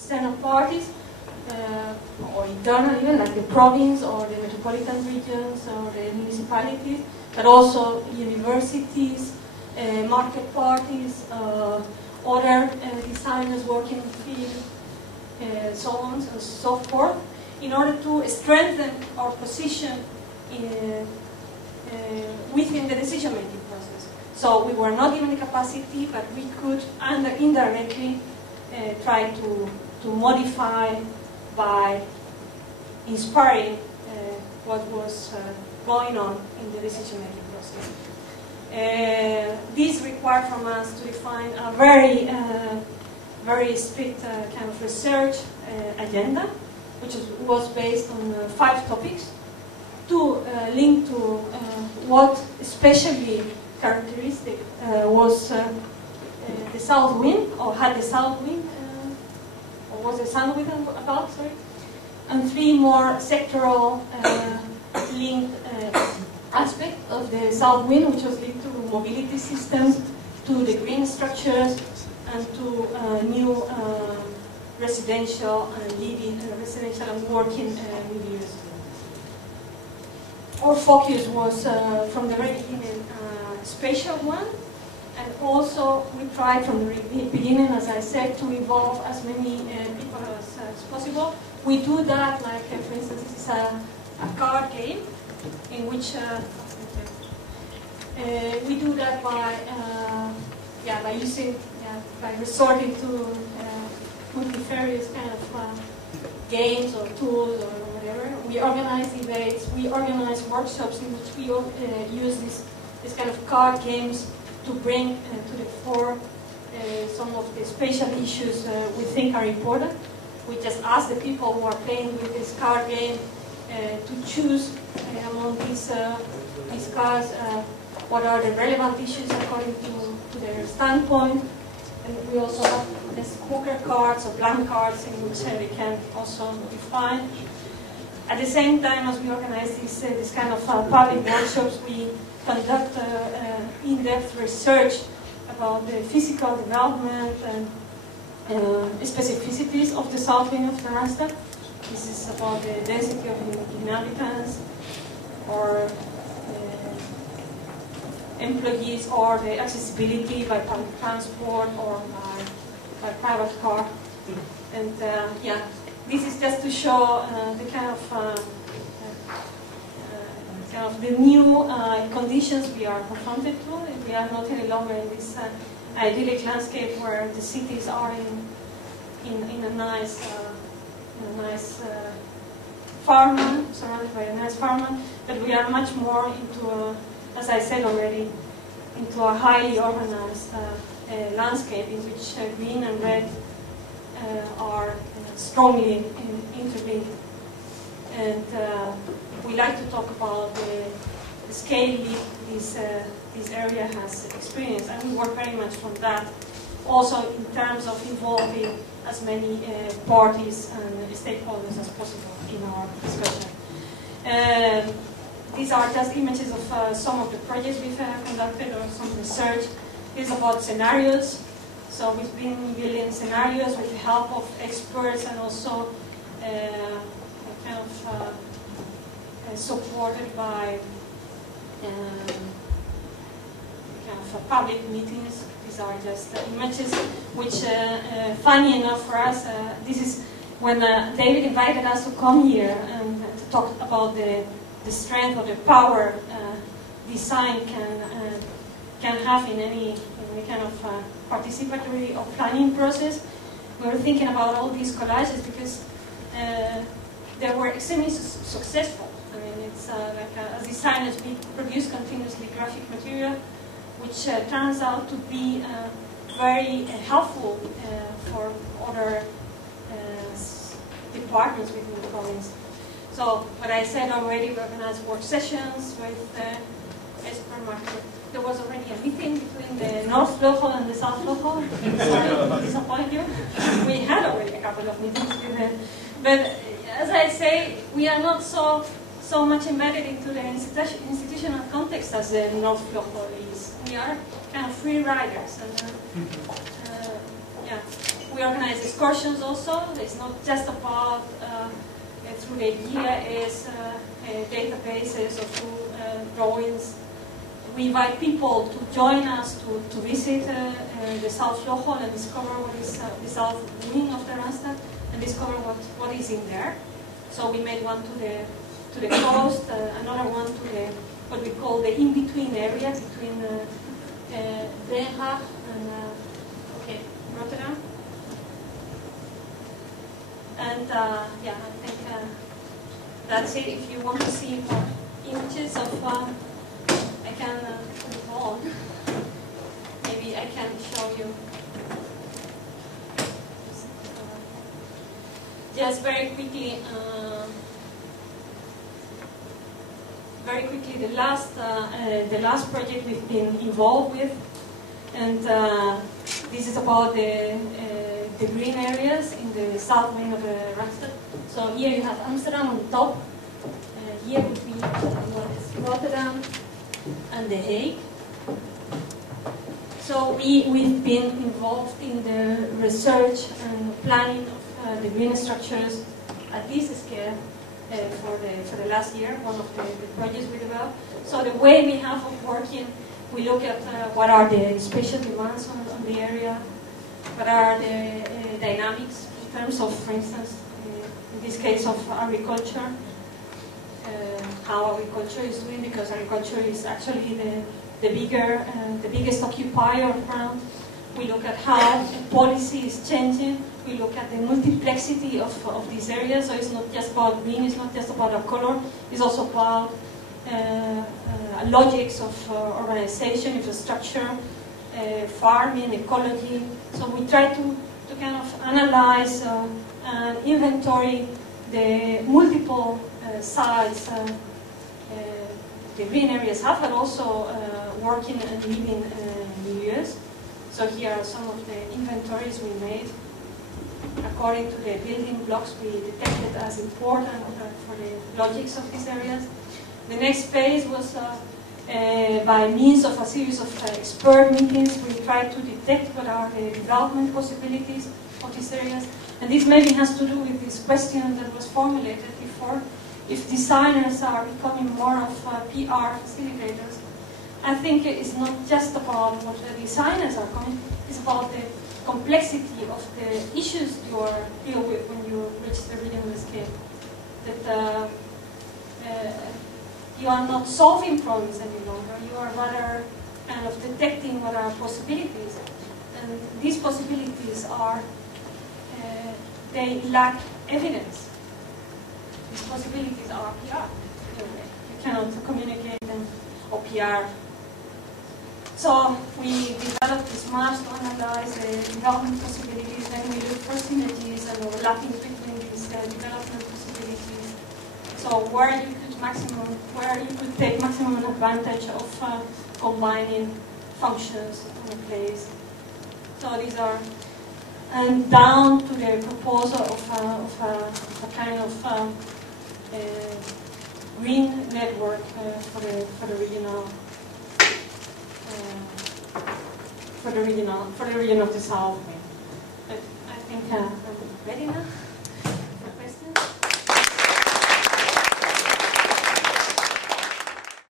external parties, or internal even, like the province or the metropolitan regions or the municipalities, but also universities, market parties, other designers working in the field, so on and so forth, in order to strengthen our position within the decision-making process. So we were not given the capacity, but we could indirectly try to modify by inspiring what was going on in the decision-making process. This required from us to define a very strict kind of research agenda, which was based on 5 topics, to link to what especially characteristic was the south wind, or had the south wind, or was the sun wind about, sorry, and 3 more sectoral linked aspects of the south wind, which was linked to mobility systems, to the green structures, and to new residential and living, residential and working milieux. Our focus was from the very beginning spatial one, and also we tried from the beginning, as I said, to involve as many people as possible. We do that, like for instance, this is a card game in which we do that by using, by resorting to multifarious kind of games or tools or whatever. We organize debates, we organize workshops in which we use this kind of card games to bring to the fore some of the spatial issues we think are important. We just ask the people who are playing with this card game to choose among these cards what are the relevant issues according to their standpoint. And we also have these poker cards or blank cards in which they can also define. At the same time as we organize this kind of public workshops, we conduct in-depth research about the physical development and specificities of the south wing of Terrasta. This is about the density of inhabitants or employees, or the accessibility by public transport or by private car. And this is just to show the kind of the new conditions we are confronted to. We are not any longer in this idyllic landscape where the cities are in a nice farmland, surrounded by a nice farmland, but we are much more into, as I said already, into a highly organized landscape in which green and red are strongly interlinked. And we like to talk about the scale this area has experienced, and we work very much from that. Also in terms of involving as many parties and stakeholders as possible in our discussion. These are just images of some of the projects we've conducted, or some research. This is about scenarios. So we've been building scenarios with the help of experts, and also kind of supported by kind of public meetings. These are just images which, funny enough for us, this is when David invited us to come here and to talk about the strength or the power design can have in any kind of participatory or planning process. We were thinking about all these collages because they were extremely successful. I mean, it's like as designers, we produce continuously graphic material, which turns out to be very helpful for other departments within the province. So, what I said already, we organized work sessions with expert market. There was already a meeting between the Northvleugel and the Zuidvleugel. Sorry to disappoint you. We had already a couple of meetings with them. But as I say, we are not so much embedded into the institutional context as the Northvleugel is. We are kind of free riders. And, We organize excursions also. It's not just about through the GIS databases or through drawings. We invite people to join us to visit the Zuidvleugel and discover what is the south wing of the Randstad and discover what is in there. So we made one to the coast, another one to the what we call the in-between area between Den Haag and Rotterdam. And yeah, I think that's it. If you want to see more images of, I can put it on. Maybe I can show you. Just very quickly, the last project we've been involved with, and this is about the green areas in the south wing of the Randstad. So here you have Amsterdam on top. Here would be Rotterdam and The Hague. So we've been involved in the research and planning of the green structures at this scale for the last year, one of the projects we developed. So the way we have of working, we look at what are the spatial demands on the area, what are the dynamics in terms of, for instance, in this case of agriculture, how agriculture is doing, because agriculture is actually the biggest occupier of ground. We look at how policy is changing. We look at the multiplexity of these areas. So it's not just about green, it's not just about a color, it's also about logics of organization, infrastructure, farming, ecology. So we try to kind of analyze and inventory the multiple sides the green areas have, but also working and living milieux. So here are some of the inventories we made. According to the building blocks we detected as important for the logics of these areas. The next phase was by means of a series of expert meetings, we tried to detect what are the development possibilities of these areas. And this maybe has to do with this question that was formulated before, if designers are becoming more of PR facilitators. I think it's not just about what the designers are coming, it's about the complexity of the issues you deal with when you reach the regional scale. That you are not solving problems any longer, you are rather kind of detecting what are possibilities. And these possibilities are, they lack evidence. These possibilities are PR. You cannot communicate them or PR. So we developed these maps to analyze the development possibilities, then we look for synergies and overlapping between these development possibilities. So where you could take maximum advantage of combining functions in a place. So these are, and down to the proposal of a kind of green network for the regional. For the region of the south. But I think I'm ready now.